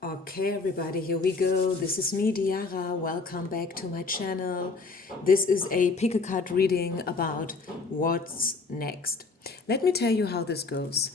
Okay, everybody, here we go. This is me, Diara. Welcome back to my channel. This is a pick a card reading about what's next. Let me tell you how this goes.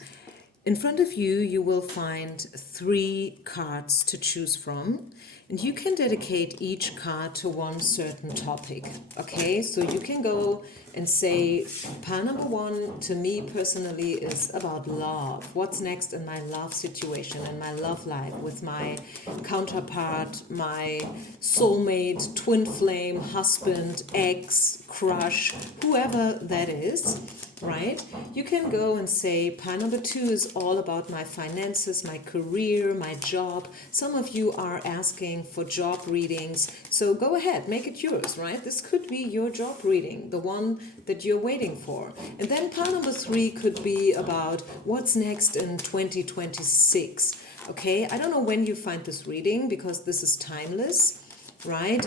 In front of you, you will find 3 cards to choose from, and you can dedicate each card to one certain topic. Okay, so you can go and say, pile number 1 to me personally is about love. What's next in my love situation and my love life with my counterpart, my soulmate, twin flame, husband, ex, crush, whoever that is. Right? You can go and say, pile number 2 is all about my finances, my career, my job. Some of you are asking for job readings, so go ahead, make it yours, right? This could be your job reading, the one that you're waiting for. And then pile number 3 could be about what's next in 2026. Okay, I don't know when you find this reading because this is timeless. Right?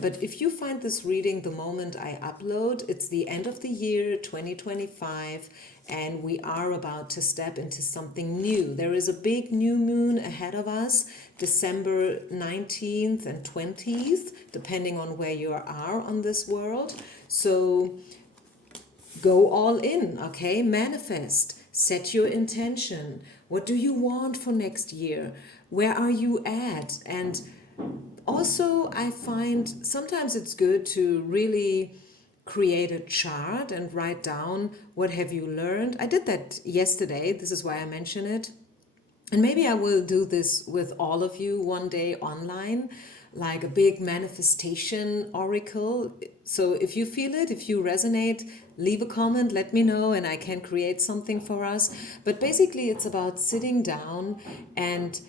But if you find this reading the moment I upload, it's the end of the year 2025, and we are about to step into something new. There is a big new moon ahead of us, December 19th and 20th, depending on where you are on this world. So go all in, okay? Manifest, set your intention. What do you want for next year? Where are you at? And also, I find sometimes it's good to really create a chart and write down what have you learned. I did that yesterday. This is why I mention it. And maybe I will do this with all of you one day online, like a big manifestation oracle. So if you feel it, if you resonate, leave a comment, let me know, and I can create something for us. But basically, it's about sitting down and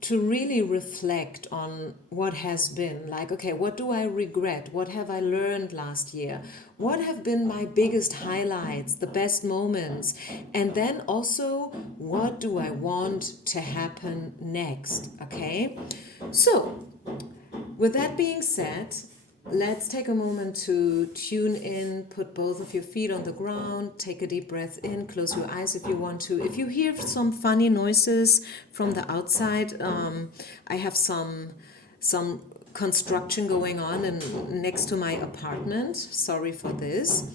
to really reflect on what has been. Like, okay, what do I regret? What have I learned last year? What have been my biggest highlights, the best moments? And then also, what do I want to happen next? Okay, so with that being said, let's take a moment to tune in, put both of your feet on the ground, take a deep breath in, close your eyes if you want to. If you hear some funny noises from the outside, I have some construction going on next to my apartment. Sorry for this.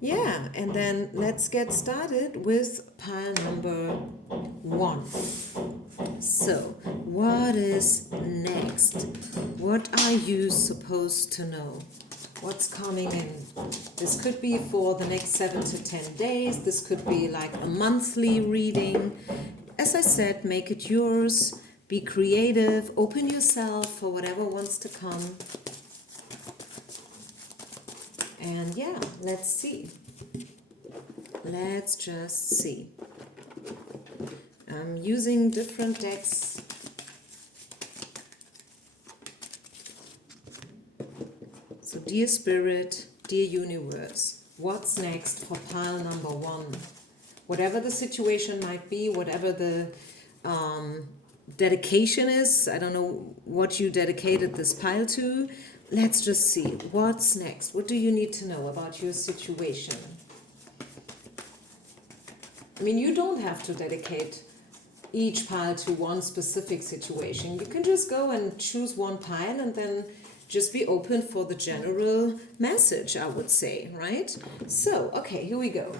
Yeah, and then let's get started with pile number 1. So, what is next? What are you supposed to know? What's coming in? This could be for the next 7 to 10 days. This could be like a monthly reading. As I said, make it yours. Be creative. Open yourself for whatever wants to come. And yeah, let's see. Let's just see. I'm using different decks. So, dear Spirit, dear Universe, what's next for pile number 1? Whatever the situation might be, whatever the dedication is, I don't know what you dedicated this pile to. Let's just see. What's next? What do you need to know about your situation? I mean, you don't have to dedicate each pile to one specific situation. You can just go and choose one pile and then just be open for the general message, I would say, right? So, okay, here we go.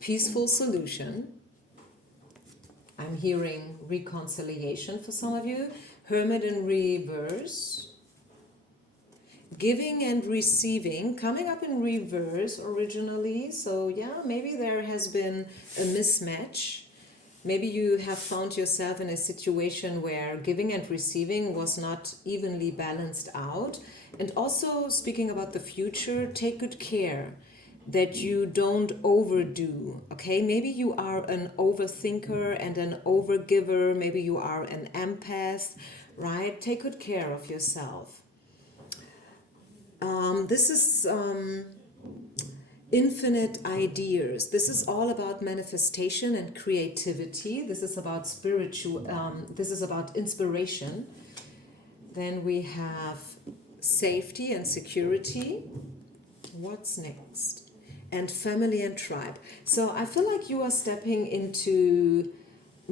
Peaceful solution. I'm hearing reconciliation for some of you. Hermit in reverse. Giving and receiving, coming up in reverse originally. So yeah, maybe there has been a mismatch. Maybe you have found yourself in a situation where giving and receiving was not evenly balanced out. And also, speaking about the future, take good care that you don't overdo. Okay, maybe you are an overthinker and an overgiver. Maybe you are an empath, right? Take good care of yourself. This is infinite ideas. This is all about manifestation and creativity. This is about this is about inspiration. Then we have safety and security. What's next? And family and tribe. So I feel like you are stepping into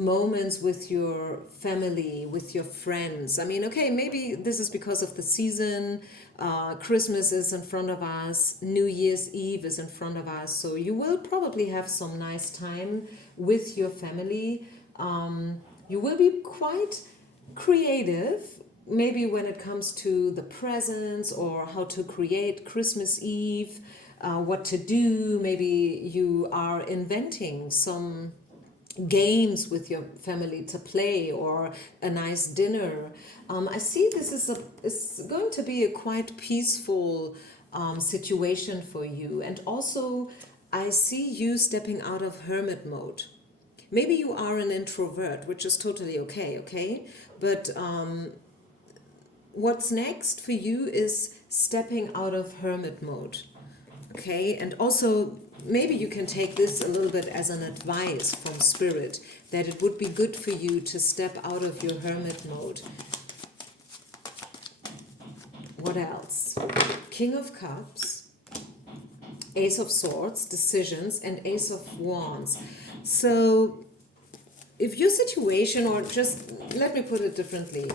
moments with your family, with your friends. I mean, okay, maybe this is because of the season. Christmas is in front of us, New Year's Eve is in front of us, so you will probably have some nice time with your family. You will be quite creative, maybe when it comes to the presents or how to create Christmas Eve, what to do. Maybe you are inventing some games with your family to play, or a nice dinner. I see this is going to be a quite peaceful situation for you. And also, I see you stepping out of hermit mode. Maybe you are an introvert, which is totally okay? But what's next for you is stepping out of hermit mode. Okay, and also maybe you can take this a little bit as an advice from Spirit, that it would be good for you to step out of your hermit mode. What else? King of Cups, Ace of Swords, decisions, and Ace of Wands. So if your situation, or just let me put it differently,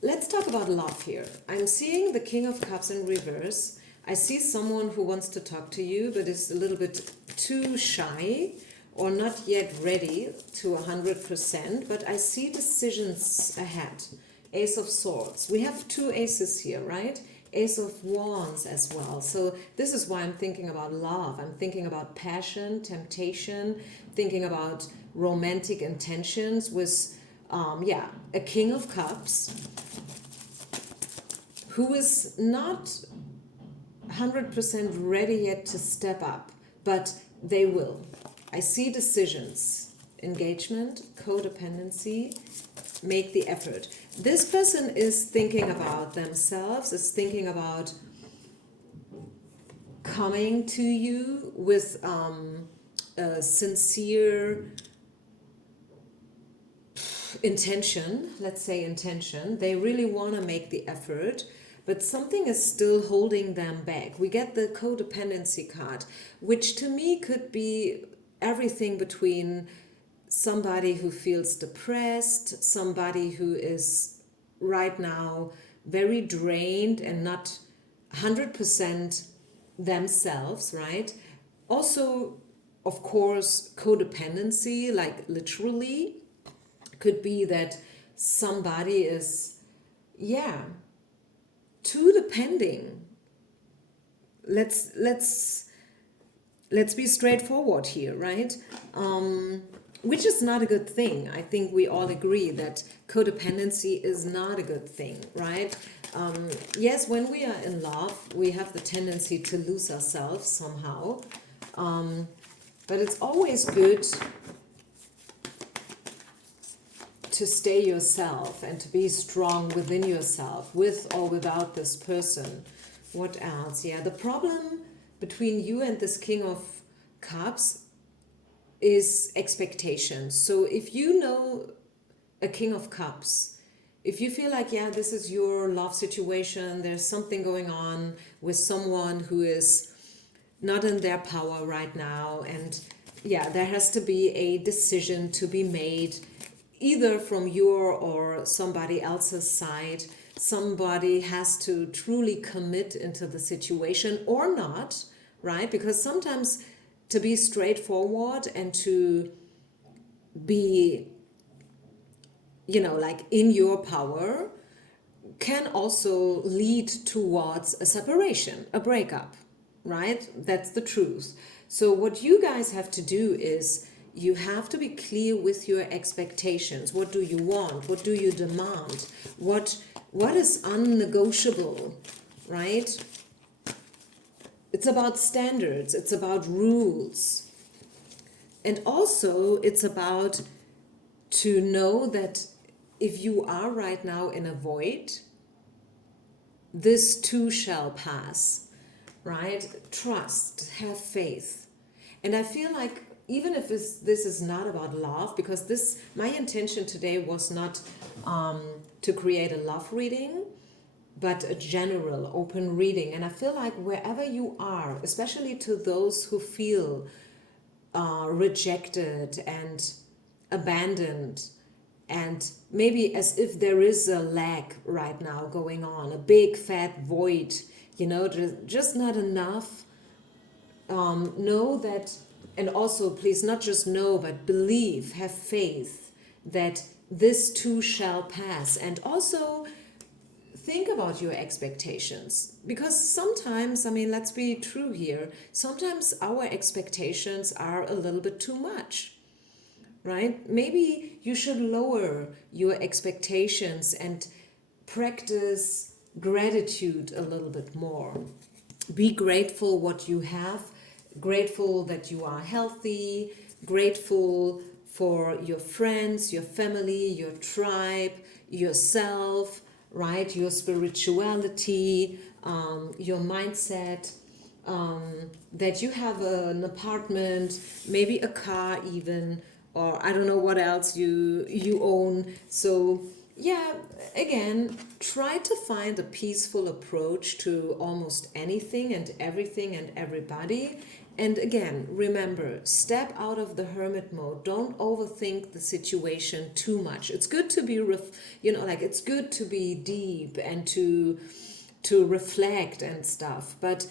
let's talk about love here. I'm seeing the King of Cups in reverse. I see someone who wants to talk to you, but is a little bit too shy or not yet ready to 100%, but I see decisions ahead. Ace of Swords. We have two aces here, right? Ace of Wands as well. So this is why I'm thinking about love. I'm thinking about passion, temptation, thinking about romantic intentions with, a King of Cups who is not 100% ready yet to step up, but they will. I see decisions, engagement, codependency, make the effort. This person is thinking about themselves, is thinking about coming to you with a sincere intention, let's say intention. They really want to make the effort, but something is still holding them back. We get the codependency card, which to me could be everything between somebody who feels depressed, somebody who is right now very drained and not 100% themselves, right? Also, of course, codependency, like literally, could be that somebody is, too depending. Let's be straightforward here, right? Which is not a good thing. I think we all agree that codependency is not a good thing, right? Yes, when we are in love, we have the tendency to lose ourselves somehow. But it's always good to stay yourself and to be strong within yourself, with or without this person. What else? Yeah, the problem between you and this King of Cups is expectations. So if you know a King of Cups, if you feel like, this is your love situation, there's something going on with someone who is not in their power right now, and there has to be a decision to be made, either from your or somebody else's side. Somebody has to truly commit into the situation or not, right? Because sometimes to be straightforward and to be, like in your power can also lead towards a separation, a breakup, right? That's the truth. So what you guys have to do is you have to be clear with your expectations. What do you want? What do you demand? What is unnegotiable, right? It's about standards. It's about rules. And also it's about to know that if you are right now in a void, this too shall pass, right? Trust, have faith. And I feel like even if this is not about love, because my intention today was not to create a love reading, but a general open reading. And I feel like wherever you are, especially to those who feel rejected and abandoned, and maybe as if there is a lack right now going on, a big fat void, just not enough. Know that, and also please not just know, but believe, have faith that this too shall pass. And also think about your expectations, because sometimes, I mean, let's be true here, sometimes our expectations are a little bit too much, right? Maybe you should lower your expectations and practice gratitude a little bit more. Be grateful what you have, grateful that you are healthy, grateful for your friends, your family, your tribe, yourself, right? Your spirituality, your mindset, that you have an apartment, maybe a car even, or I don't know what else you own. So yeah, again, try to find a peaceful approach to almost anything and everything and everybody. And again, remember, step out of the hermit mode. Don't overthink the situation too much. It's good to be, it's good to be deep and to reflect and stuff. But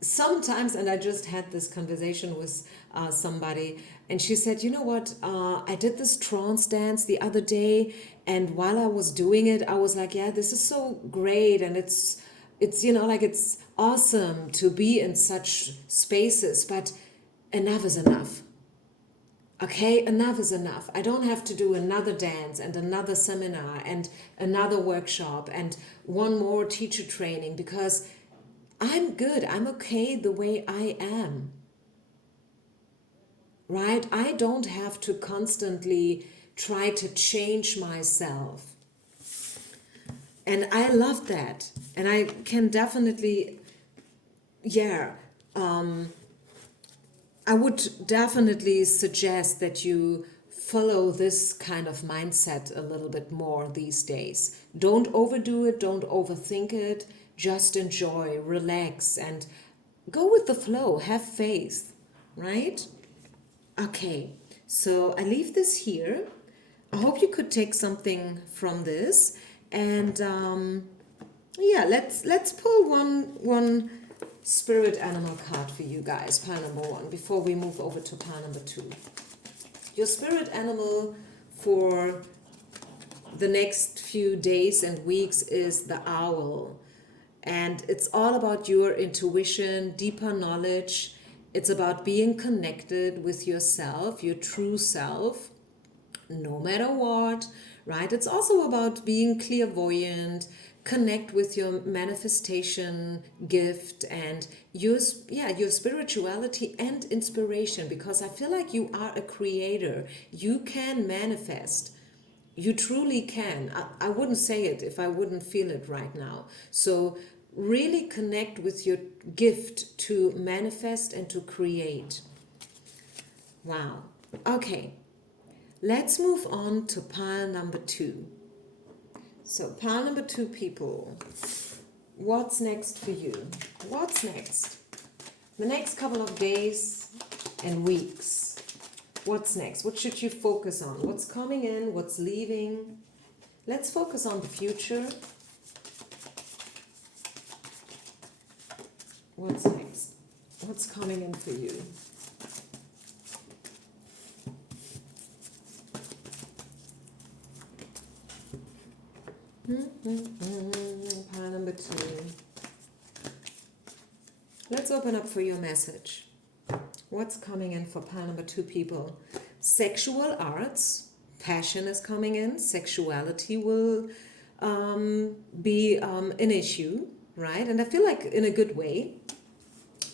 sometimes, and I just had this conversation with somebody, and she said, you know what, I did this trance dance the other day, and while I was doing it, I was like, yeah, this is so great, and it's it's awesome to be in such spaces, but enough is enough. Okay, enough is enough. I don't have to do another dance and another seminar and another workshop and one more teacher training, because I'm good. I'm okay the way I am. Right? I don't have to constantly try to change myself. And I love that. And I can definitely, yeah, I would definitely suggest that you follow this kind of mindset a little bit more these days. Don't overdo it, don't overthink it, just enjoy, relax, and go with the flow, have faith, right? Okay, so I leave this here. I hope you could take something from this, and yeah, let's pull one spirit animal card for you guys, pile number 1, before we move over to pile number 2. Your spirit animal for the next few days and weeks is the owl. And it's all about your intuition, deeper knowledge. It's about being connected with yourself, your true self, no matter what, right? It's also about being clairvoyant, connect with your manifestation gift and your spirituality and inspiration, because I feel like you are a creator. You can manifest. You truly can. I wouldn't say it if I wouldn't feel it right now. So really connect with your gift to manifest and to create. Wow. Okay. Let's move on to pile number 2. So pile number 2 people, what's next for you? What's next? The next couple of days and weeks. What's next? What should you focus on? What's coming in? What's leaving? Let's focus on the future. What's next? What's coming in for you? Pile number 2. Let's open up for your message. What's coming in for pile number 2 people? Sexual arts, passion is coming in. Sexuality will be an issue, right? And I feel like in a good way,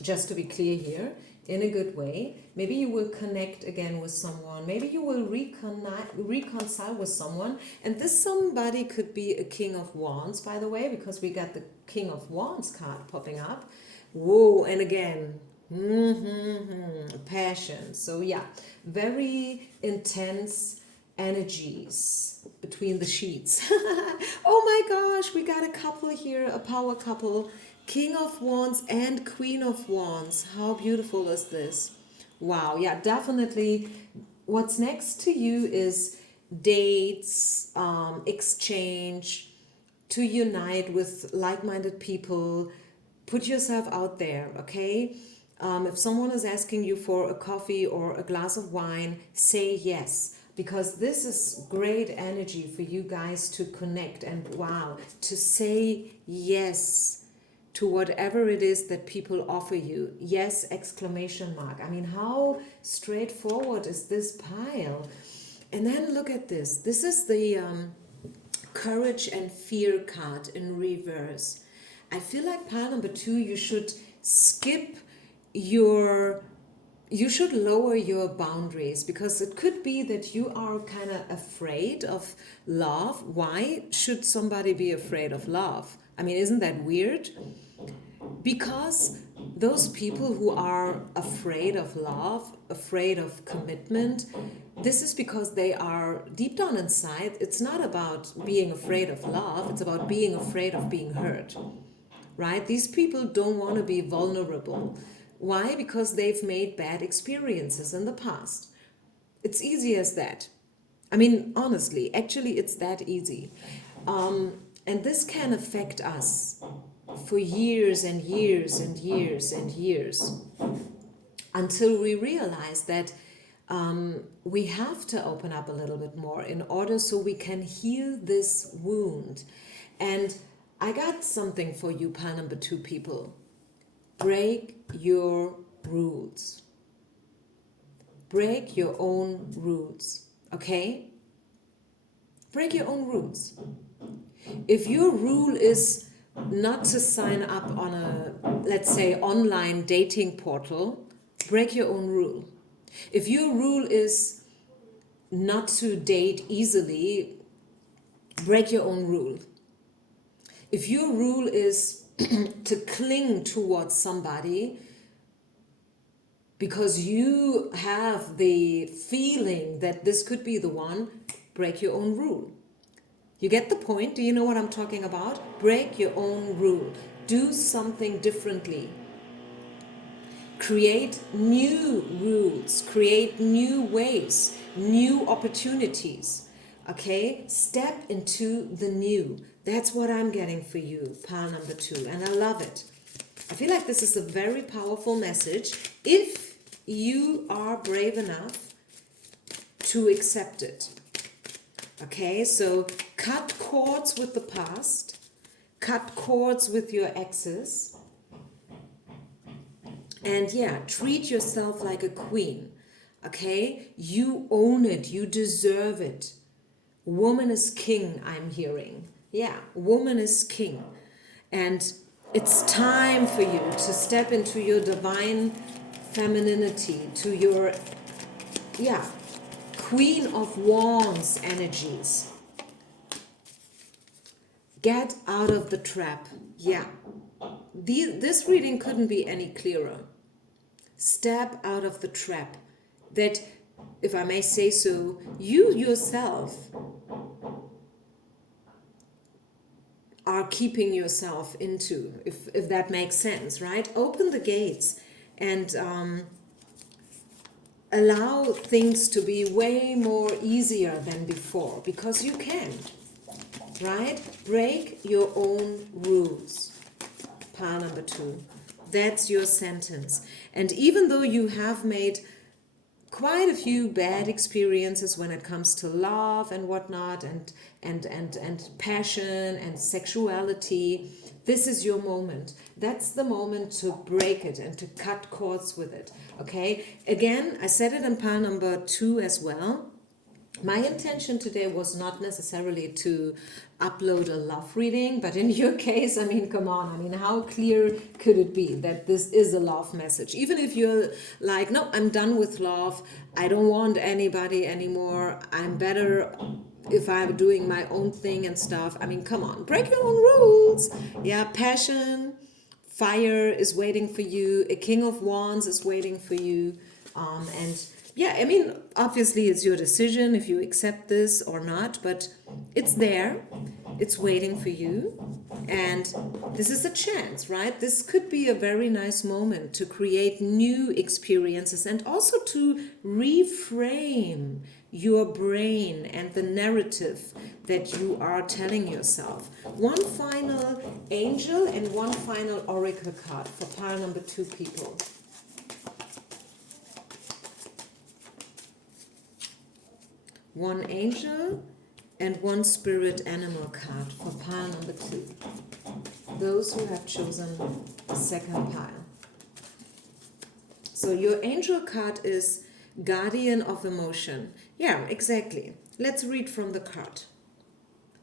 just to be clear here, in a good way. Maybe you will connect again with someone. Maybe you will reconcile with someone. And this somebody could be a King of Wands, by the way, because we got the King of Wands card popping up. Whoa, and again, passion. So yeah, very intense energies between the sheets. Oh my gosh, we got a couple here, a power couple. King of Wands and Queen of Wands. How beautiful is this? Wow, yeah, definitely what's next to you is dates, exchange, to unite with like-minded people. Put yourself out there, okay? If someone is asking you for a coffee or a glass of wine, say yes, because this is great energy for you guys to connect and wow, to say yes to whatever it is that people offer you. Yes, exclamation mark. I mean, how straightforward is this pile? And then look at this. This is the courage and fear card in reverse. I feel like pile number 2, you should skip your, you should lower your boundaries, because it could be that you are kind of afraid of love. Why should somebody be afraid of love? I mean, isn't that weird? Because those people who are afraid of love, afraid of commitment, this is because they are deep down inside. It's not about being afraid of love, it's about being afraid of being hurt, right? These people don't want to be vulnerable. Why? Because they've made bad experiences in the past. It's easy as that. I mean, honestly, actually, it's that easy. And this can affect us for years and years and years and years, until we realize that we have to open up a little bit more in order so we can heal this wound. And I got something for you, pile number 2 people. Break your rules. Break your own rules, okay? Break your own rules. If your rule is not to sign up on a, let's say, online dating portal, break your own rule. If your rule is not to date easily, break your own rule. If your rule is to cling towards somebody because you have the feeling that this could be the one, break your own rule. You get the point? Do you know what I'm talking about? Break your own rule. Do something differently. Create new rules. Create new ways, new opportunities. Okay? Step into the new. That's what I'm getting for you, pile number 2. And I love it. I feel like this is a very powerful message if you are brave enough to accept it. Okay, so cut cords with the past, cut cords with your exes, and yeah, treat yourself like a queen. Okay, you own it, you deserve it. Woman is king, I'm hearing. Yeah, woman is king. And it's time for you to step into your divine femininity, to your, yeah, Queen of Wands energies. Get out of the trap. Yeah. This reading couldn't be any clearer. Step out of the trap that, if I may say so, you yourself are keeping yourself into, if that makes sense, right? Open the gates and allow things to be way more easier than before, because you can, right? Break your own rules. Pile number 2. That's your sentence. And even though you have made quite a few bad experiences when it comes to love and whatnot, and passion and sexuality, this is your moment. That's the moment to break it and to cut cords with it. Okay? Again, I said it in pile number 2 as well. My intention today was not necessarily to upload a love reading, but in your case, I mean, come on, I mean, how clear could it be that this is a love message? Even if you're like, no, I'm done with love, I don't want anybody anymore, I'm better if I'm doing my own thing and stuff. I mean, come on, break your own rules. Yeah, passion, fire is waiting for you, a King of Wands is waiting for you, and yeah, I mean, obviously it's your decision if you accept this or not, but it's there. It's waiting for you. And this is a chance, right? This could be a very nice moment to create new experiences and also to reframe your brain and the narrative that you are telling yourself. One final angel and one final oracle card for pile number 2 people. One angel and one spirit animal card for pile number 2. Those who have chosen the second pile. So your angel card is guardian of emotion. Yeah, exactly. Let's read from the card.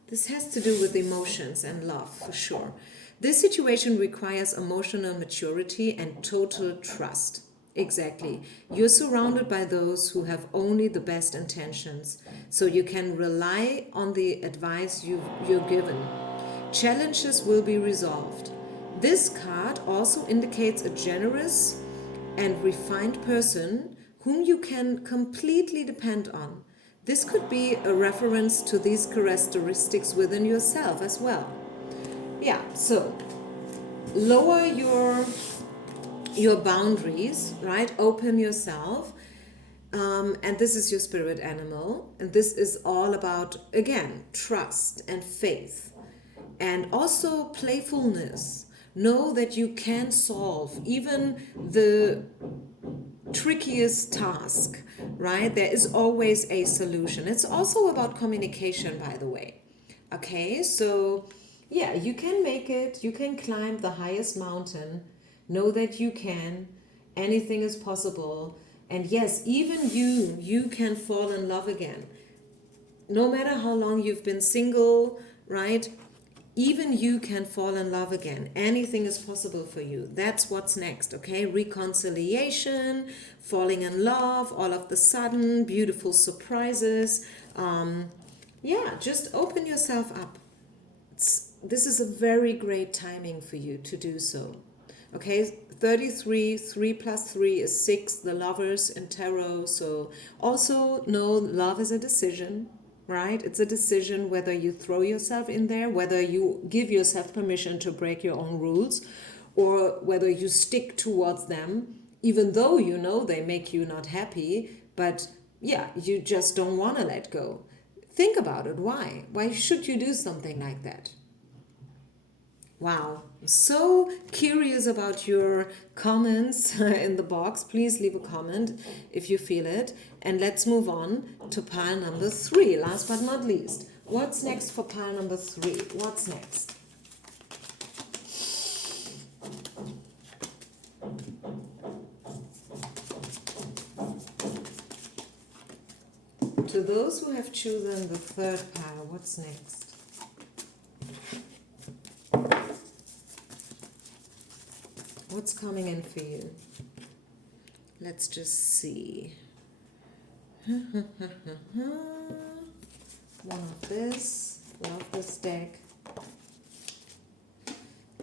This has to do with emotions and love, for sure. This situation requires emotional maturity and total trust. Exactly. You're surrounded by those who have only the best intentions, so you can rely on the advice you're given. Challenges will be resolved. This card also indicates a generous and refined person whom you can completely depend on. This could be a reference to these characteristics within yourself as well. Yeah, so lower your boundaries, right? Open yourself. And this is your spirit animal. And this is all about, again, trust and faith. And also playfulness. Know that you can solve even the trickiest task, right? There is always a solution. It's also about communication, by the way. Okay, so yeah, you can make it. You can climb the highest mountain. Know that you can. Anything is possible. And yes, even you can fall in love again. No matter how long you've been single, right? Even you can fall in love again. Anything is possible for you. That's what's next, okay? Reconciliation, falling in love, all of the sudden, beautiful surprises. Yeah, just open yourself up. This is a very great timing for you to do so. Okay, 33, 3 plus 3 is 6, the lovers in tarot. So also know love is a decision, right? It's a decision whether you throw yourself in there, whether you give yourself permission to break your own rules, or whether you stick towards them, even though you know they make you not happy, but yeah, you just don't want to let go. Think about it. Why? Why should you do something like that? Wow, I'm so curious about your comments in the box. Please leave a comment if you feel it. And let's move on to pile number 3, last but not least. What's next for pile number 3? What's next? To those who have chosen the third pile, what's next? What's coming in for you? Let's just see. One of this. Love this deck.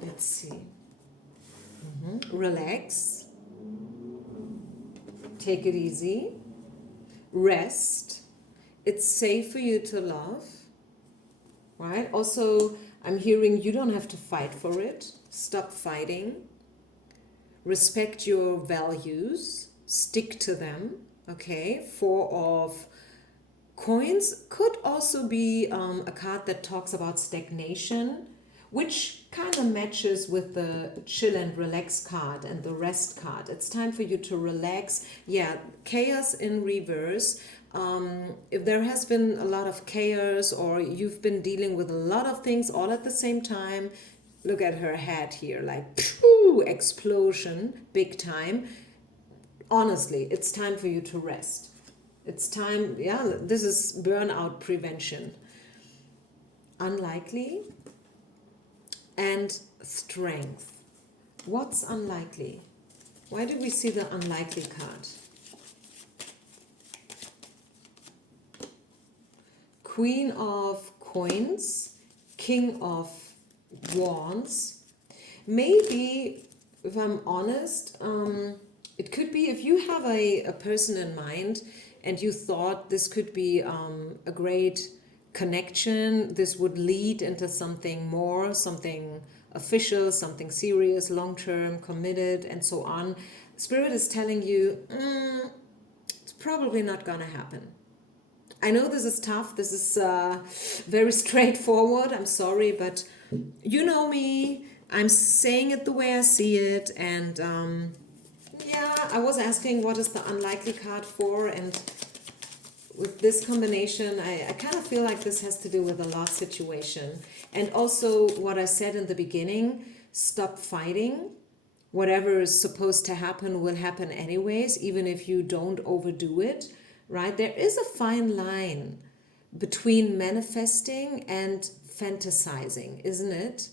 Let's see. Relax. Take it easy. Rest. It's safe for you to love. Right? Also, I'm hearing you don't have to fight for it. Stop fighting. Respect your values, stick to them, okay? 4 of coins could also be a card that talks about stagnation, which kind of matches with the chill and relax card and the rest card. It's time for you to relax. Yeah, chaos in reverse. If there has been a lot of chaos or you've been dealing with a lot of things all at the same time, look at her head here, like phew, explosion, big time. Honestly, it's time for you to rest. It's time, yeah, this is burnout prevention. Unlikely and strength. What's unlikely? Why do we see the unlikely card? Queen of coins, King of wands. Maybe, if I'm honest, it could be if you have a person in mind and you thought this could be a great connection. This would lead into something more, something official, something serious, long-term, committed, and so on. Spirit is telling you, it's probably not going to happen. I know this is tough. This is very straightforward. I'm sorry, but you know me. I'm saying it the way I see it. And yeah, I was asking what is the unlikely card for, and with this combination, I kind of feel like this has to do with a lost situation. And also what I said in the beginning, stop fighting. Whatever is supposed to happen will happen anyways, even if you don't overdo it, right? There is a fine line between manifesting and fantasizing, isn't it?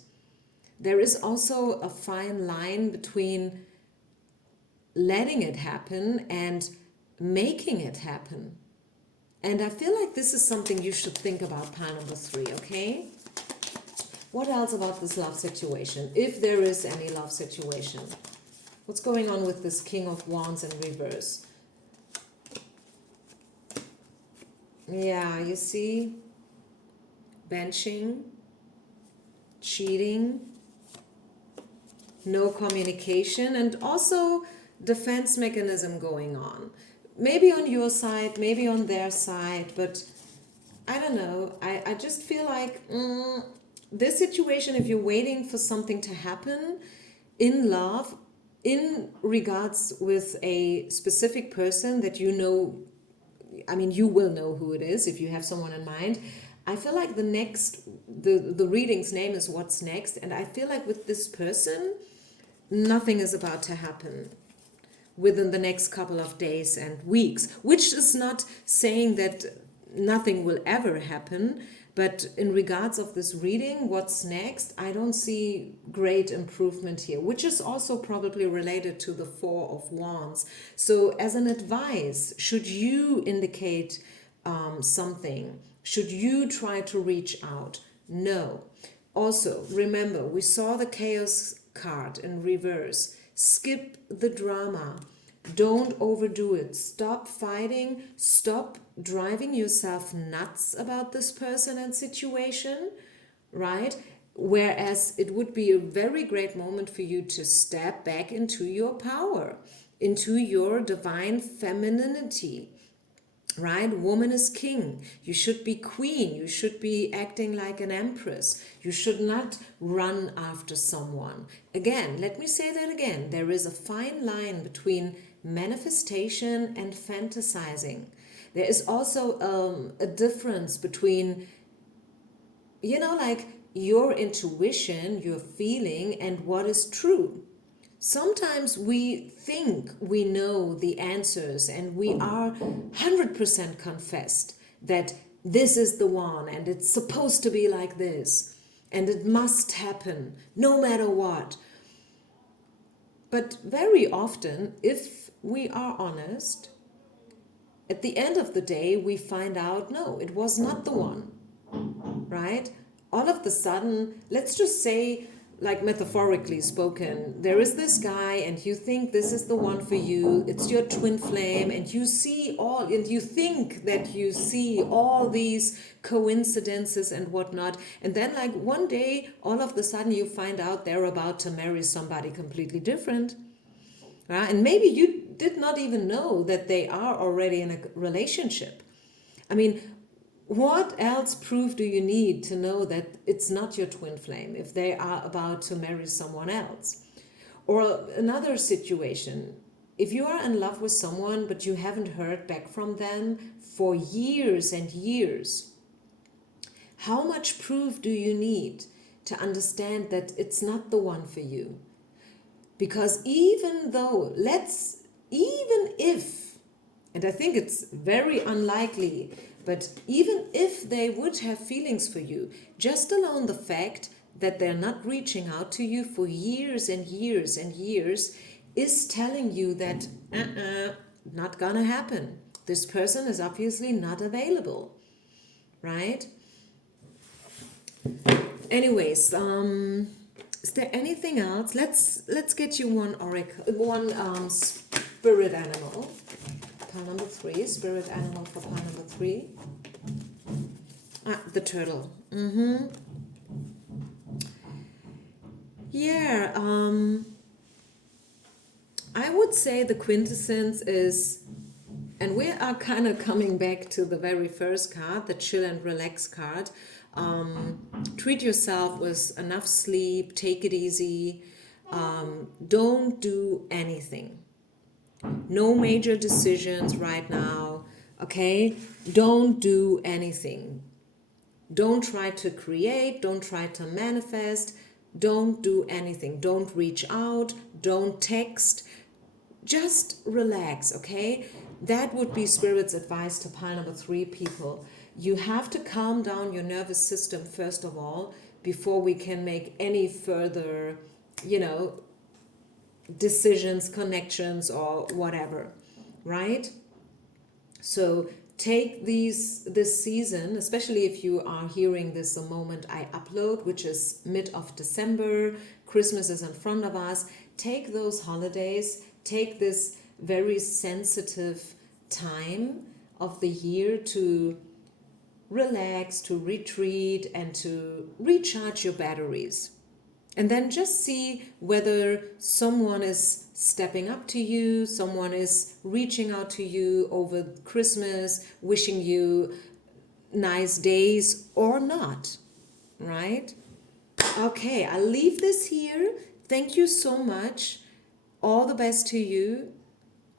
There is also a fine line between letting it happen and making it happen. And I feel like this is something you should think about, pile number 3, okay? What else about this love situation, if there is any love situation? What's going on with this King of Wands in reverse? Yeah, you see? Benching, cheating, no communication, and also defense mechanism going on. Maybe on your side, maybe on their side, but I don't know. I just feel like this situation, if you're waiting for something to happen in love, in regards with a specific person that you know, I mean, you will know who it is if you have someone in mind. I feel like the reading's name is What's Next, and I feel like with this person, nothing is about to happen within the next couple of days and weeks, which is not saying that nothing will ever happen, but in regards of this reading, What's Next, I don't see great improvement here, which is also probably related to the Four of Wands. So as an advice, should you indicate something, should you try to reach out? No. Also, remember, we saw the Chaos card in reverse. Skip the drama. Don't overdo it. Stop fighting. Stop driving yourself nuts about this person and situation, right? Whereas it would be a very great moment for you to step back into your power, into your divine femininity. Right? Woman is king. You should be queen. You should be acting like an empress. You should not run after someone. Again, let me say that again. There is a fine line between manifestation and fantasizing. There is also a difference between, you know, like your intuition, your feeling, and what is true. Sometimes we think we know the answers and we are 100% confessed that this is the one and it's supposed to be like this and it must happen no matter what. But very often, if we are honest, at the end of the day, we find out, no, it was not the one, right? All of the sudden, let's just say, like metaphorically spoken, there is this guy and you think this is the one for you, it's your twin flame, and you see all, and you think that you see all these coincidences and whatnot, and then like one day, all of the sudden you find out they're about to marry somebody completely different, right? And maybe you did not even know that they are already in a relationship. I mean, what else proof do you need to know that it's not your twin flame if they are about to marry someone else? Or another situation, if you are in love with someone but you haven't heard back from them for years and years, how much proof do you need to understand that it's not the one for you? Because even if, and I think it's very unlikely, but even if they would have feelings for you, just alone the fact that they're not reaching out to you for years and years and years is telling you that not gonna happen. This person is obviously not available, right? Anyways, is there anything else? Let's get you one spirit animal. Pile number 3, spirit animal for pile number 3. The turtle. Yeah, I would say the quintessence is, and we are kind of coming back to the very first card, the chill and relax card. Treat yourself with enough sleep, take it easy, don't do anything. No major decisions right now, okay? Don't do anything. Don't try to create, don't try to manifest, don't do anything. Don't reach out, don't text, just relax, okay? That would be Spirit's advice to pile number 3 people. You have to calm down your nervous system first of all before we can make any further, decisions, connections, or whatever, right? So take this season, especially if you are hearing this the moment I upload, which is mid of December, Christmas is in front of us. Take those holidays, take this very sensitive time of the year to relax, to retreat, and to recharge your batteries. And then just see whether someone is stepping up to you, someone is reaching out to you over Christmas, wishing you nice days or not, right? Okay, I'll leave this here. Thank you so much. All the best to you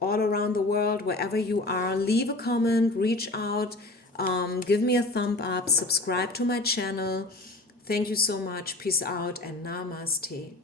all around the world, wherever you are. Leave a comment, reach out, give me a thumb up, subscribe to my channel. Thank you so much. Peace out and namaste.